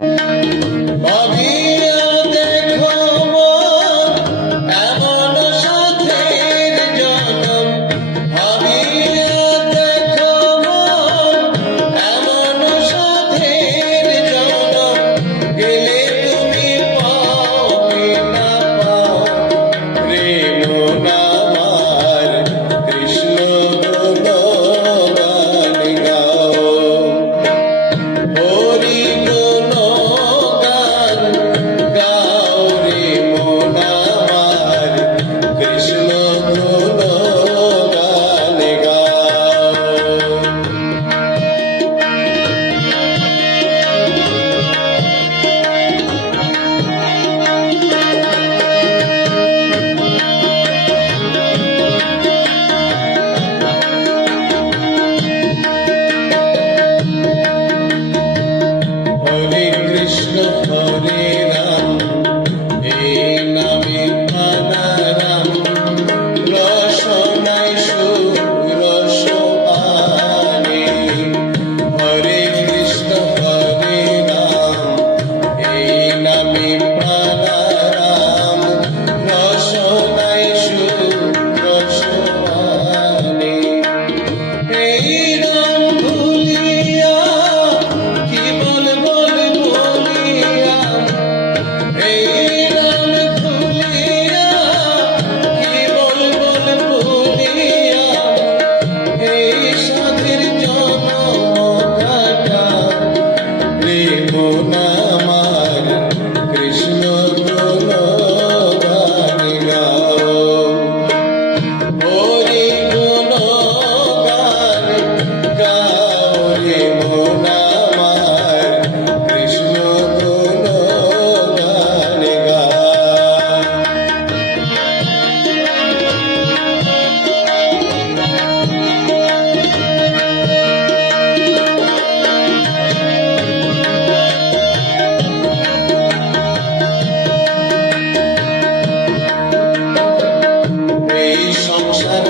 Bobby Deus.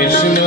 Christ's name.